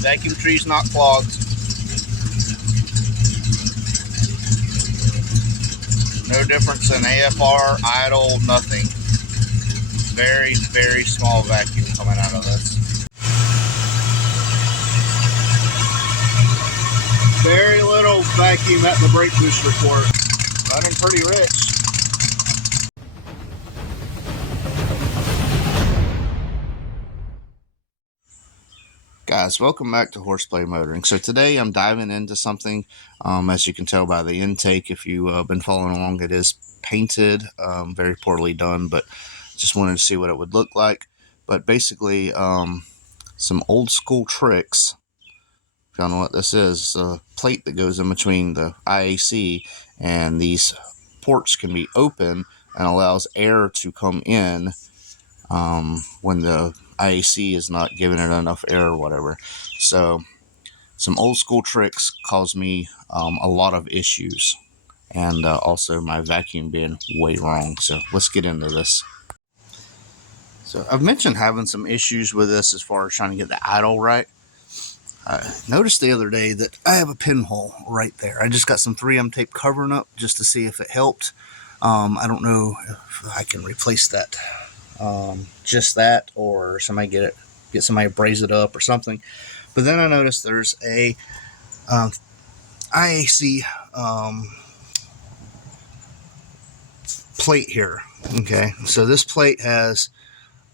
Vacuum tree's not clogged. No difference in AFR, idle, nothing. Very, very small vacuum coming out of this. Very little vacuum at the brake booster port. Running pretty rich. Guys, welcome back to Horseplay Motoring. So today I'm diving into something, as you can tell by the intake, if you've been following along, it is painted, very poorly done, but just wanted to see what it would look like. But basically, some old school tricks. If y'all know what this is, it's a plate that goes in between the IAC, and these ports can be open and allows air to come in when the IAC is not giving it enough air or whatever. So some old school tricks cause me a lot of issues, and also my vacuum being way wrong. So let's get into this. So I've mentioned having some issues with this as far as trying to get the idle right. I noticed the other day that I have a pinhole right there. I just got some 3M tape covering up just to see if it helped. I don't know if I can replace that. Just that, or somebody get somebody to braze it up or something. But then I noticed there's a IAC plate here. Okay, so this plate has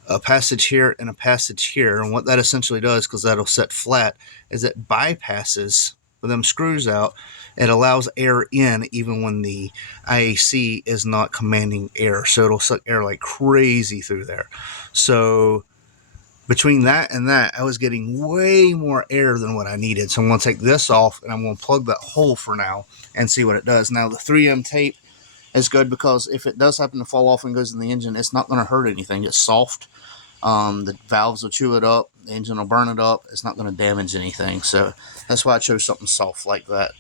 a passage here and a passage here, and what that essentially does, because that'll set flat, is it bypasses with them screws out. It allows air in even when the IAC is not commanding air, so it'll suck air like crazy through there. So between that and that, I was getting way more air than what I needed. So I'm going to take this off and I'm going to plug that hole for now and see what it does. Now the 3M tape is good because if it does happen to fall off and goes in the engine, it's not going to hurt anything. It's soft. The valves will chew it up. The engine will burn it up. It's not going to damage anything. So that's why I chose something soft like that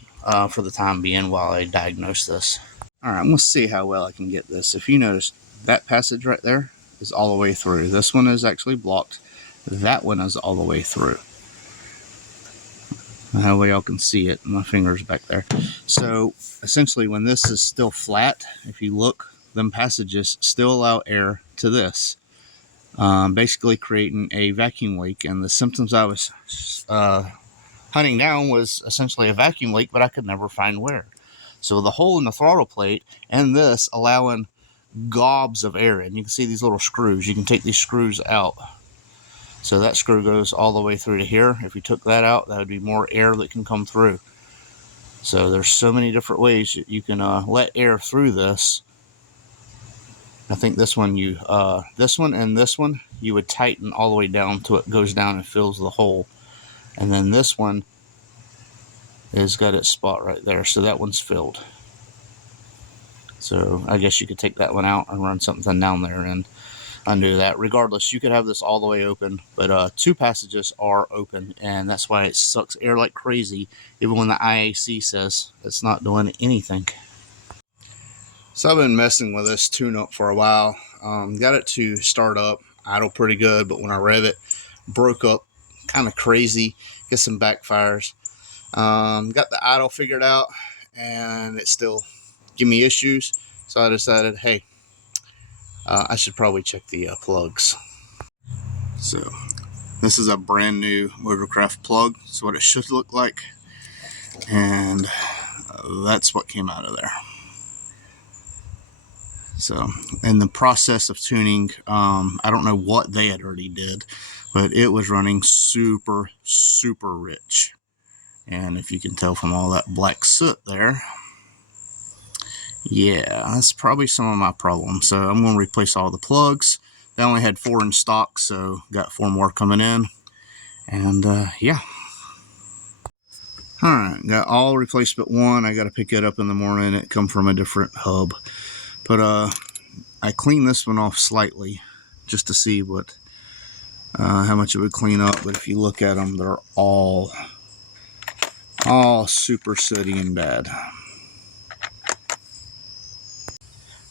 for the time being while I diagnose this. All right, I'm going to see how well I can get this. If you notice, that passage right there is all the way through. This one is actually blocked. That one is all the way through. That way y'all can see it. My finger's back there. So essentially when this is still flat, if you look, them passages still allow air to this. Basically creating a vacuum leak, and the symptoms I was hunting down was essentially a vacuum leak, but I could never find where. So the hole in the throttle plate and this allowing gobs of air in. You can see these little screws. You can take these screws out. So that screw goes all the way through to here. If you took that out, that would be more air that can come through. So there's so many different ways you can let air through this. I think this one this one and this one you would tighten all the way down till it goes down and fills the hole, and then this one has got its spot right there, so that one's filled. So I guess you could take that one out and run something down there and undo that. Regardless, you could have this all the way open, but two passages are open, and that's why it sucks air like crazy, even when the IAC says it's not doing anything. So I've been messing with this tune-up for a while. Got it to start up, idle pretty good, but when I rev it, broke up kind of crazy, get some backfires. Got the idle figured out, and it still give me issues. So I decided, hey, I should probably check the plugs. So this is a brand new Motorcraft plug. That's what it should look like, and that's what came out of there. So in the process of tuning, I don't know what they had already did, but it was running super rich. And if you can tell from all that black soot there, yeah, that's probably some of my problem. So I'm going to replace all the plugs. They only had 4 in stock, so got 4 more coming in. And yeah. Alright, got all replaced but one. I got to pick it up in the morning. It come from a different hub. But I cleaned this one off slightly just to see what how much it would clean up. But if you look at them, they're all super sooty and bad.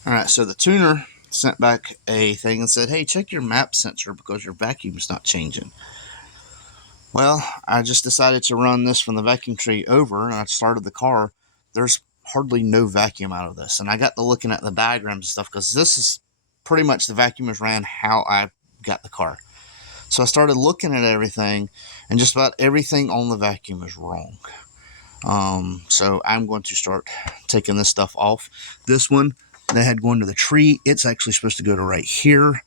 Alright, so the tuner sent back a thing and said, hey, check your map sensor because your vacuum's not changing. Well, I just decided to run this from the vacuum tree over, and I started the car. There's hardly no vacuum out of this, and I got to looking at the diagrams and stuff, because this is pretty much the vacuum is ran how I got the car. So I started looking at everything, and just about everything on the vacuum is wrong. So I'm going to start taking this stuff off. This one, they had going to the tree. It's actually supposed to go to right here.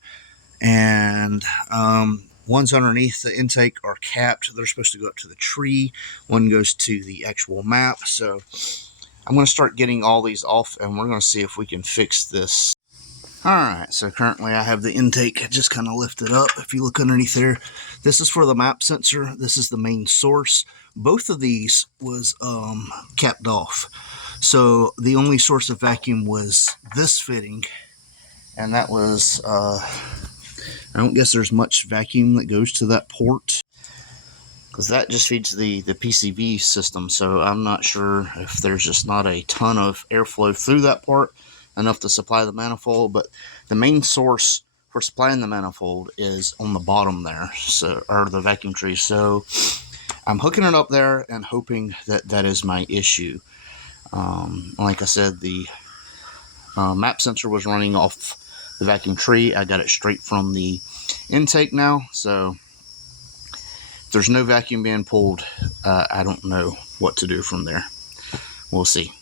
And ones underneath the intake are capped. They're supposed to go up to the tree. One goes to the actual map. So I'm going to start getting all these off, and we're going to see if we can fix this. Alright, so currently I have the intake just kind of lifted up. If you look underneath there, this is for the map sensor. This is the main source. Both of these was capped off. So the only source of vacuum was this fitting, and that was, I don't guess there's much vacuum that goes to that port, because that just feeds the PCV system. So I'm not sure if there's just not a ton of airflow through that port, enough to supply the manifold. But the main source for supplying the manifold is on the bottom there, so, or the vacuum tree. So I'm hooking it up there and hoping that that is my issue. Like I said, the map sensor was running off the vacuum tree. I got it straight from the intake now, so if there's no vacuum being pulled, I don't know what to do from there. We'll see.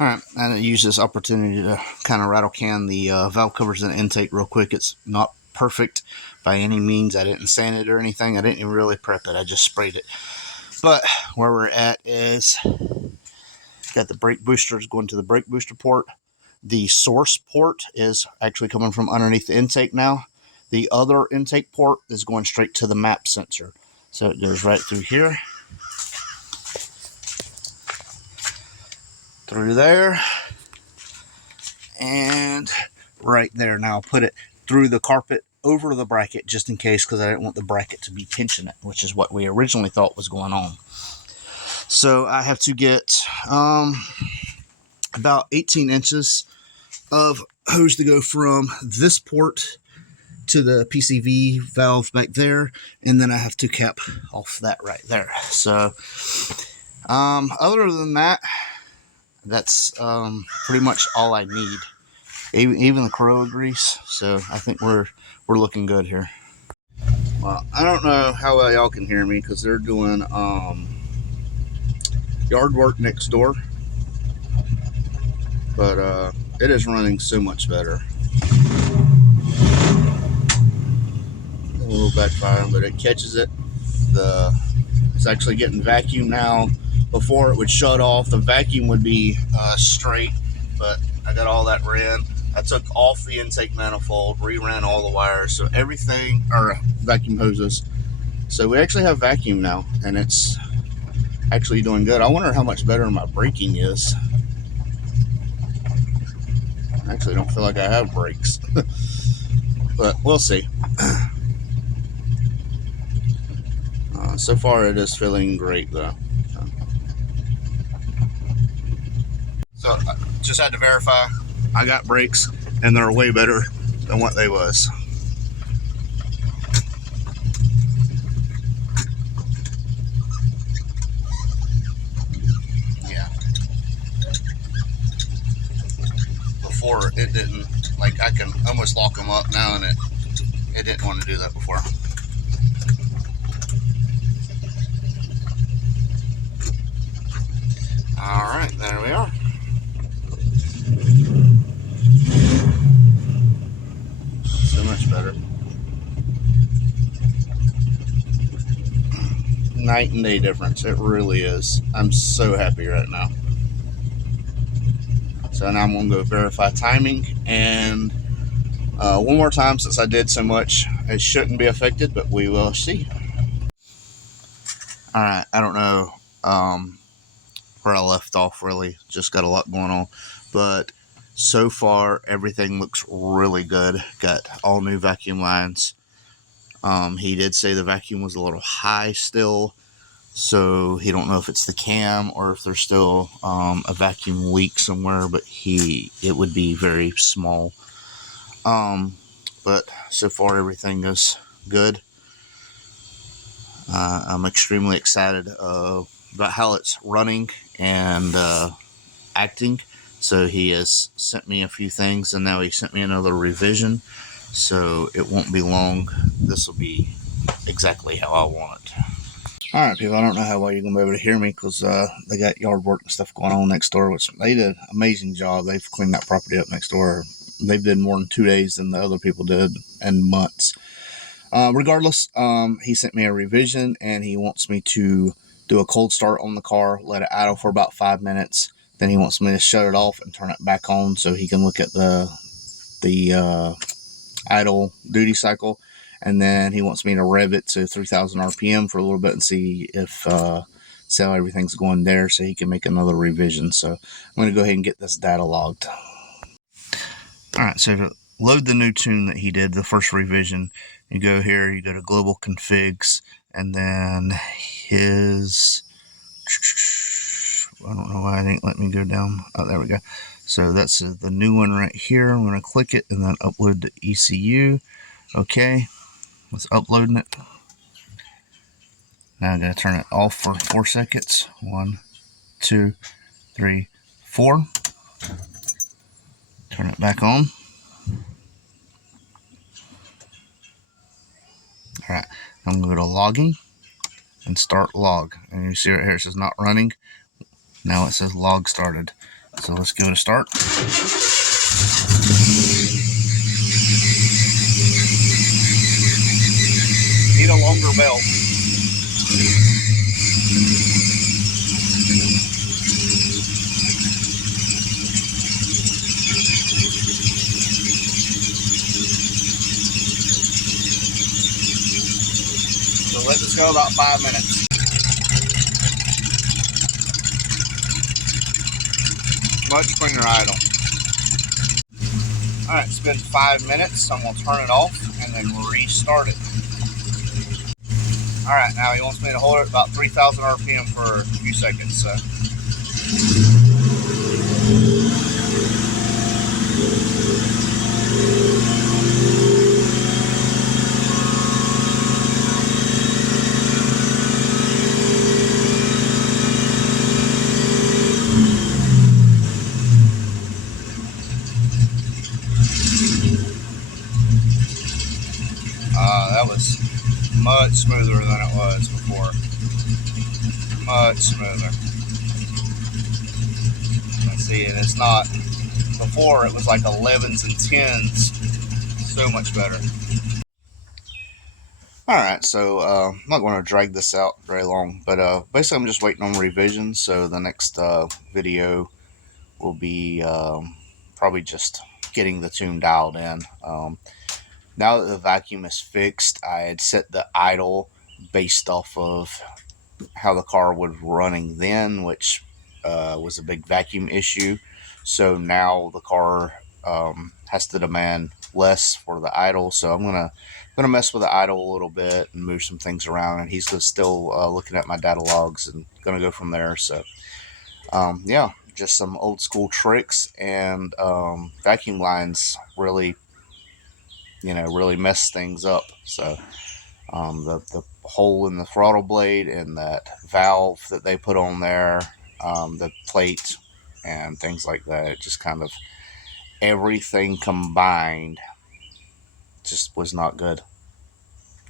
Alright, I'm going to use this opportunity to kind of rattle can the valve covers in the intake real quick. It's not perfect by any means. I didn't sand it or anything. I didn't even really prep it. I just sprayed it. But where we're at is, got the brake boosters going to the brake booster port. The source port is actually coming from underneath the intake now. The other intake port is going straight to the map sensor. So it goes right through here, through there, and right there. Now I'll put it through the carpet over the bracket just in case, because I didn't want the bracket to be pinching it, which is what we originally thought was going on. So I have to get about 18 inches of hose to go from this port to the PCV valve back there, and then I have to cap off that right there. So other than that, that's pretty much all I need. Even the Crow agrees, so I think we're looking good here. Well, I don't know how well y'all can hear me, because they're doing yard work next door, but it is running so much better. A little backfire, but it catches it. It's actually getting vacuum now. Before it would shut off, the vacuum would be straight, but I got all that ran. I took off the intake manifold, reran all the wires, so everything, or vacuum hoses. So we actually have vacuum now, and it's actually doing good. I wonder how much better my braking is. I actually don't feel like I have brakes, but we'll see. So far it is feeling great though. So I just had to verify I got brakes, and they're way better than what they was. Yeah. Before it didn't, like I can almost lock them up now, and it didn't want to do that before. Alright, there we are. So much better. Night and day difference. It really is. I'm so happy right now. So now I'm going to go verify timing, and one more time, since I did so much. It shouldn't be affected, but we will see. Alright, I don't know where I left off, really. Just got a lot going on. But so far, everything looks really good. Got all new vacuum lines. He did say the vacuum was a little high still, so he don't know if it's the cam or if there's still a vacuum leak somewhere, but it would be very small. But so far everything is good. I'm extremely excited about how it's running and acting. So he has sent me a few things, and now he sent me another revision. So it won't be long. This will be exactly how I want it. Alright, people, I don't know how well you're going to be able to hear me because they got yard work and stuff going on next door, which they did an amazing job. They've cleaned that property up next door. They've did more in 2 days than the other people did in months. Regardless, he sent me a revision, and he wants me to do a cold start on the car, let it idle for about 5 minutes. Then he wants me to shut it off and turn it back on so he can look at the idle duty cycle. And then he wants me to rev it to 3,000 RPM for a little bit and see if how everything's going there, so he can make another revision. So I'm going to go ahead and get this data logged. Alright, so to load the new tune that he did, the first revision, you go here, you go to global configs, and then his, I don't know why it ain't let me go down. Oh, there we go. So that's the new one right here. I'm going to click it and then upload the ECU. Okay. Let's uploading it. Now I'm going to turn it off for 4 seconds. 1, 2, 3, 4. Turn it back on. Alright, I'm going to go to logging and start log. And you see right here it says not running. Now it says log started. So let's go to start. Need a longer belt. So let this go about 5 minutes. Much cleaner idle. Alright, it's been 5 minutes. I'm going to turn it off and then restart it. Alright, now he wants me to hold it about 3,000 RPM for a few seconds. So. That was much smoother than it was before. Much smoother. Let's see, and it's not, before it was like 11s and 10s. So much better. Alright, so I'm not going to drag this out very long, but basically I'm just waiting on revisions, so the next video will be probably just getting the tune dialed in. Now that the vacuum is fixed, I had set the idle based off of how the car was running then, which was a big vacuum issue. So now the car has to demand less for the idle. So I'm gonna mess with the idle a little bit and move some things around. And he's still looking at my data logs and gonna go from there. So yeah, just some old school tricks, and vacuum lines really, really mess things up. So the hole in the throttle blade and that valve that they put on there, the plate and things like that, it just kind of, everything combined just was not good.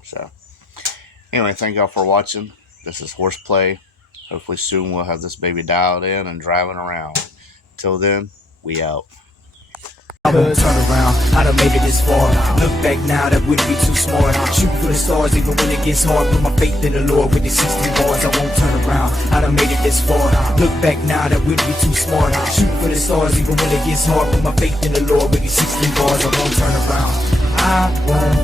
So anyway, thank y'all for watching. This is Horseplay. Hopefully soon we'll have this baby dialed in and driving around. Till then, we out. I won't turn around, I done made it this far. Look back now, that wouldn't be too smart. Shoot for the stars even when it gets hard. Put my faith in the Lord with the 16 bars. I won't turn around, I done made it this far. Look back now, that wouldn't be too smart. Shoot for the stars even when it gets hard. Put my faith in the Lord with the 16 bars. I won't turn around, I won't